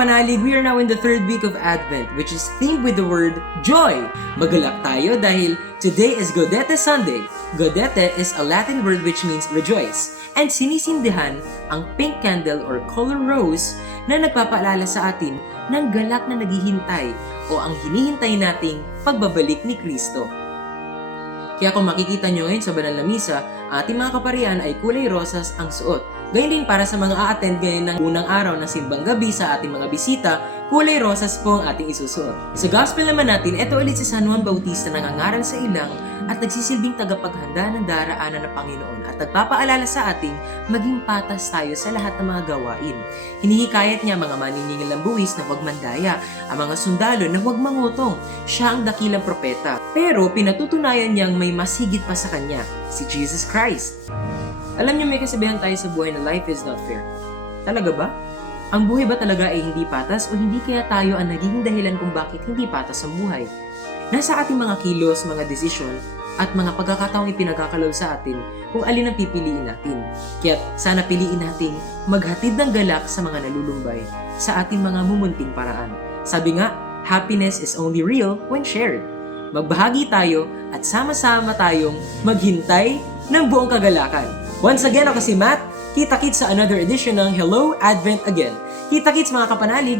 kapanalig, we are now in the third week of Advent, which is themed with the word joy. Magalak tayo dahil today is Gaudete Sunday. Gaudete is a Latin word which means rejoice, and sinisindihan ang pink candle or color rose na nagpapaalala sa atin ng galak na naghihintay o ang hinihintay nating pagbabalik ni Kristo. Kaya kung makikita nyo ngayon sa banal na misa, ating mga kaparian ay kulay rosas ang suot. Gayun din para sa mga a-attend ngayon ng unang araw ng simbang gabi sa ating mga bisita, kulay rosas po ang ating isusuot. Sa gospel naman natin, ito ulit si San Juan Bautista na nangangaral sa ilang at nagsisilbing tagapaghanda ng daraanan ng Panginoon at nagpapaalala sa ating maging patas tayo sa lahat ng mga gawain. Hinihikayat niya mga maniningil ng buwis na huwag mandaya, ang mga sundalo na huwag mangutong. Siya ang dakilang propeta. Pero pinatutunayan niyang may mas higit pa sa kanya, si Jesus Christ. Alam niyo may kasabihan tayo sa buhay na life is not fair. Talaga ba? Ang buhay ba talaga ay hindi patas o hindi kaya tayo ang naging dahilan kung bakit hindi patas ang buhay? Nasa ating mga kilos, mga desisyon, at mga pagkakataong ipinagkakalob sa atin kung alin ang pipiliin natin. Kaya sana piliin nating maghatid ng galak sa mga nalulumbay sa ating mga mumunting paraan. Sabi nga, happiness is only real when shared. Magbahagi tayo at sama-sama tayong maghintay ng buong kagalakan. Once again, ako si Matt. Kita-kits sa another edition ng Hello Advent Again. Kita-kits mga kapanalig!